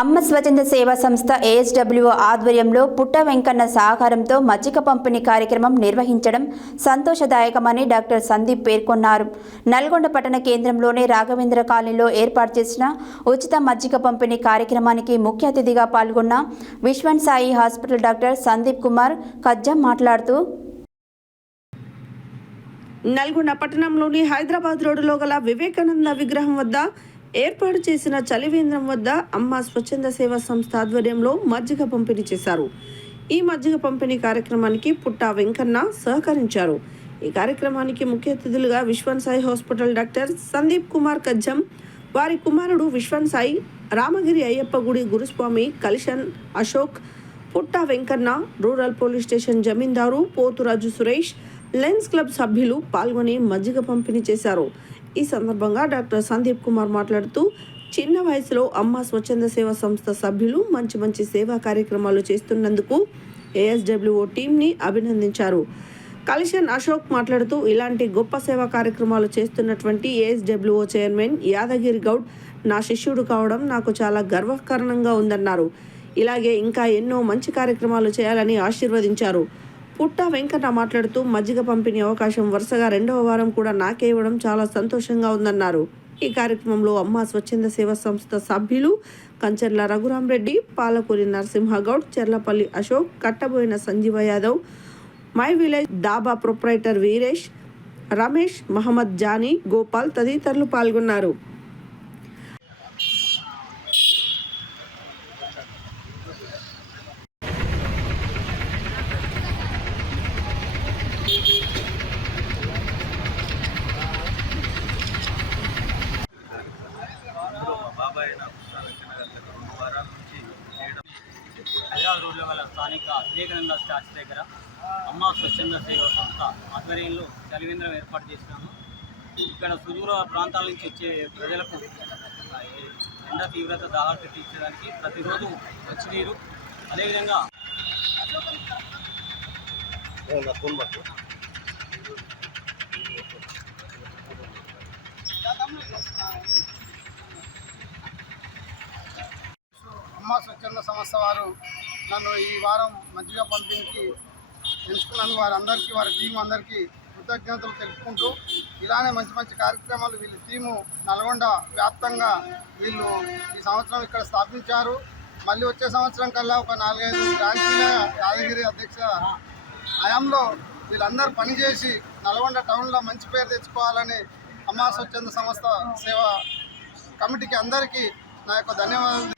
అమ్మ స్వచ్ఛంద సేవా సంస్థ ఏఎస్డబ్ల్యూ ఆధ్వర్యంలో పుట్ట వెంకన్న సహకారంతో మజ్జిగ పంపిణీ కార్యక్రమం నిర్వహించడం సంతోషదాయకమని డాక్టర్ సందీప్ పేర్కొన్నారు. నల్గొండ పట్టణ కేంద్రంలోని రాఘవేంద్ర కాలనీలో ఏర్పాటు చేసిన ఉచిత మజ్జిగ పంపిణీ కార్యక్రమానికి ముఖ్య అతిథిగా పాల్గొన్న విశ్వన్ సాయి హాస్పిటల్ డాక్టర్ సందీప్ కుమార్ కజ్జం మాట్లాడుతూ నల్గొండ పట్టణంలోని హైదరాబాద్ రోడ్డులో గల వివేకానంద విగ్రహం వద్ద ఏర్పాటు చేసిన చలివేంద్రం వద్ద అమ్మ స్వచ్ఛంద సేవా సంస్థ ఆధ్వర్యంలో మజ్జిగ పంపిణీ చేశారు. ఈ మజ్జిగ పంపిణీ కార్యక్రమానికి పుట్ట వెంకన్న సహకరించారు. ఈ కార్యక్రమానికి ముఖ్య అతిథులుగా విశ్వన్ సాయి హాస్పిటల్ డాక్టర్ సందీప్ కుమార్ కజ్జం, వారి కుమారుడు విశ్వన్ సాయి, రామగిరి అయ్యప్ప గుడి గురుస్వామి కలిషన్ అశోక్, పుట్ట వెంకన్న, రూరల్ పోలీస్ స్టేషన్ జమీందారు పోతురాజు సురేష్, లెన్స్ క్లబ్ సభ్యులు పాల్గొని మజ్జిగ పంపిణీ చేశారు. ఈ సందర్భంగా డాక్టర్ సందీప్ కుమార్ మాట్లాడుతూ చిన్న వయసులో అమ్మ స్వచ్ఛంద సేవా సంస్థ సభ్యులు మంచి సేవా కార్యక్రమాలు చేస్తున్నందుకు ఏఎస్డబ్ల్యూఓ టీంని అభినందించారు. కలిషన్ అశోక్ మాట్లాడుతూ ఇలాంటి గొప్ప సేవా కార్యక్రమాలు చేస్తున్నటువంటి ఏఎస్డబ్ల్యూఓ చైర్మన్ యాదగిరి గౌడ్ నా శిష్యుడు కావడం నాకు చాలా గర్వకారణంగా ఉందన్నారు. ఇలాగే ఇంకా ఎన్నో మంచి కార్యక్రమాలు చేయాలని ఆశీర్వదించారు. పుట్ట వెంకన్న మాట్లాడుతూ మజ్జిగ పంపిణీ అవకాశం వరుసగా 2వ వారం కూడా నాకే ఇవ్వడం చాలా సంతోషంగా ఉందన్నారు. ఈ కార్యక్రమంలో అమ్మ స్వచ్ఛంద సేవా సంస్థ సభ్యులు కంచర్ల రఘురామరెడ్డి, పాలకూరి నరసింహగౌడ్, చెర్లపల్లి అశోక్, కట్టబోయిన సంజీవ యాదవ్, మై విలేజ్ డాబా ప్రొప్రైటర్ వీరేష్, రమేష్, మహమ్మద్ జానీ, గోపాల్ తదితరులు పాల్గొన్నారు. హైదరాబాద్ రోడ్లో గల స్థానిక వివేకానంద స్టాచ్యూ దగ్గర అమ్మ స్వచ్ఛంద సేవా సంస్థ ఆధ్వర్యంలో చలివేంద్రం ఏర్పాటు చేసినాము. ఇక్కడ సుదూర ప్రాంతాల నుంచి వచ్చే ప్రజలకు ఎండ తీవ్రత దాహత తీర్చడానికి ప్రతిరోజు మంచినీరు, అదేవిధంగా అమ్మ స్వచ్ఛంద సంస్థ వారు నన్ను ఈ వారం మజ్జిగ పంపిణీకి ఎంచుకున్నందుకు వారందరికీ, వారి టీం అందరికీ కృతజ్ఞతలు తెలుపుకుంటూ ఇలానే మంచి కార్యక్రమాలు వీళ్ళ టీము నల్గొండ వ్యాప్తంగా వీళ్ళు ఈ సంవత్సరం ఇక్కడ స్థాపించారు. మళ్ళీ వచ్చే సంవత్సరం కల్లా ఒక 4-5 బ్రాంచీల యాదగిరి అధ్యక్ష హయాంలో వీళ్ళందరూ పనిచేసి నల్గొండ టౌన్లో మంచి పేరు తెచ్చుకోవాలని అమ్మ స్వచ్ఛంద సంస్థ సేవా కమిటీకి అందరికీ నా యొక్క ధన్యవాదాలు.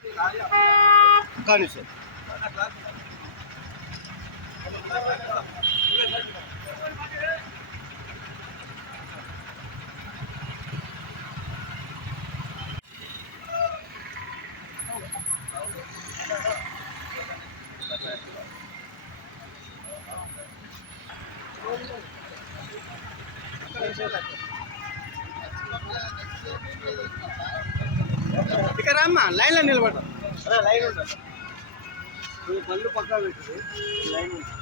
ఇక్కడ అమ్మా లైన్లో నిలబడ్డా, లైన్ ఉంటుంది, పళ్ళు పక్కా పెట్టింది లైన్ ఉంటుంది.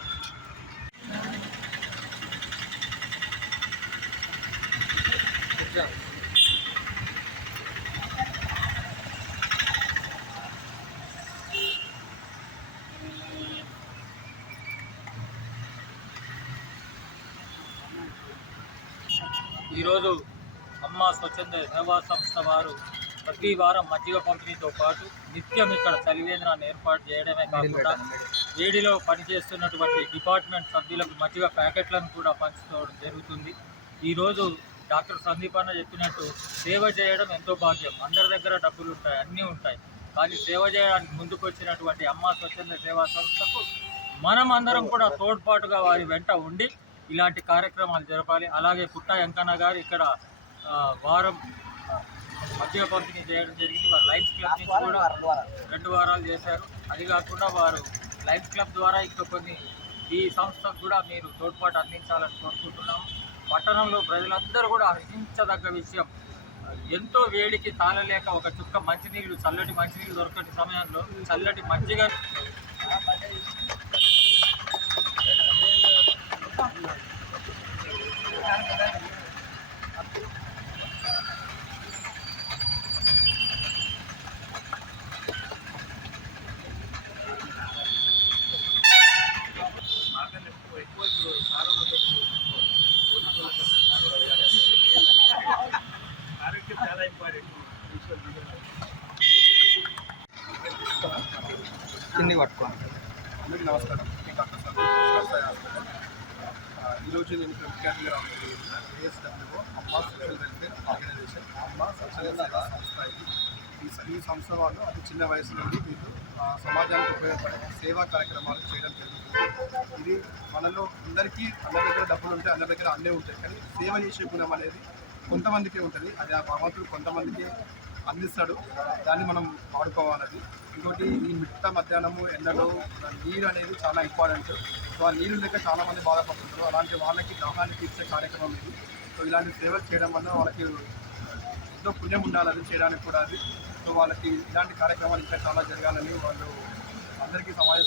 ఈరోజు అమ్మ స్వచ్ఛంద సేవా సంస్థ వారు ప్రతి వారం మజ్జిగ పంపిణీతో పాటు నిత్యం ఇక్కడ చలివేంద్రాన్ని ఏర్పాటు చేయడమే కాకుండా వేడిలో పనిచేస్తున్నటువంటి డిపార్ట్మెంట్ సభ్యులకు మజ్జిగ ప్యాకెట్లను కూడా పంచుకోవడం జరుగుతుంది. ఈరోజు డాక్టర్ సందీప్ అన్న చెప్పినట్టు సేవ చేయడం ఎంతో భాగ్యం. అందరి దగ్గర డబ్బులు ఉంటాయి, అన్నీ ఉంటాయి, కానీ సేవ చేయడానికి ముందుకు వచ్చినటువంటి అమ్మ స్వచ్ఛంద సేవా సంస్థకు మనం అందరం కూడా తోడ్పాటుగా వారి వెంట ఉండి ఇలాంటి కార్యక్రమాలు జరపాలి. అలాగే పుట్ట వెంకన్న గారు ఇక్కడ వారం మజ్జిగ పంపిణీ చేయడం జరిగింది. వారు లయన్స్ క్లబ్ నుంచి కూడా 2 వారాలు చేశారు. అది కాకుండా వారు లయన్స్ క్లబ్ ద్వారా ఇంకా కొన్ని ఈ సంస్థకు కూడా మీరు తోడ్పాటు అందించాలని కోరుకుంటున్నాము. పట్టణంలో ప్రజలందరూ కూడా హర్షించదగ్గ విషయం, ఎంతో వేడికి తాళలేక ఒక చుక్క మంచినీళ్ళు, చల్లటి మంచినీళ్ళు దొరకని సమయంలో చల్లటి మజ్జిగ కింది పట్టుకోండి. అందరికీ నమస్కారం. నేను డాక్టర్ సందీప్ వ్యవసాయ హాస్పిటల్. ఈరోజు నేను ఇక్కడ విద్యార్థిగా రావడం ASWO అమ్మా సోషల్ వెల్ఫేర్ ఆర్గనైజేషన్ అమ్మా స్వచ్ఛంద సేవా సంస్థ. ఈ సంస్థ వాళ్ళు అతి చిన్న వయసు నుండి వీళ్ళు సమాజానికి ఉపయోగపడే సేవా కార్యక్రమాలు చేయడం జరుగుతుంది. ఇది మనలో అందరి దగ్గర డబ్బులు ఉంటాయి, అందరి దగ్గర అన్నీ ఉంటాయి, కానీ సేవ చేసే గుణం అనేది కొంతమందికే ఉంటుంది. అది ఆ భగవంతుడు కొంతమందికి అందిస్తాడు, దాన్ని మనం వాడుకోవాలని. ఇంకోటి ఈ మిట్ట మధ్యాహ్నము ఎండలో నీరు అనేది చాలా ఇంపార్టెంట్. సో ఆ నీరు లేక చాలామంది బాధపడుతుంటారు. అలాంటి వాళ్ళకి దాహాన్ని తీర్చే కార్యక్రమం ఇది. సో ఇలాంటి సేవలు చేయడం వల్ల వాళ్ళకి ఎంతో పుణ్యం ఉండాలని చేయడానికి కూడా అది. సో వాళ్ళకి ఇలాంటి కార్యక్రమాలు ఇంకా చాలా జరగాలని వాళ్ళు అందరికీ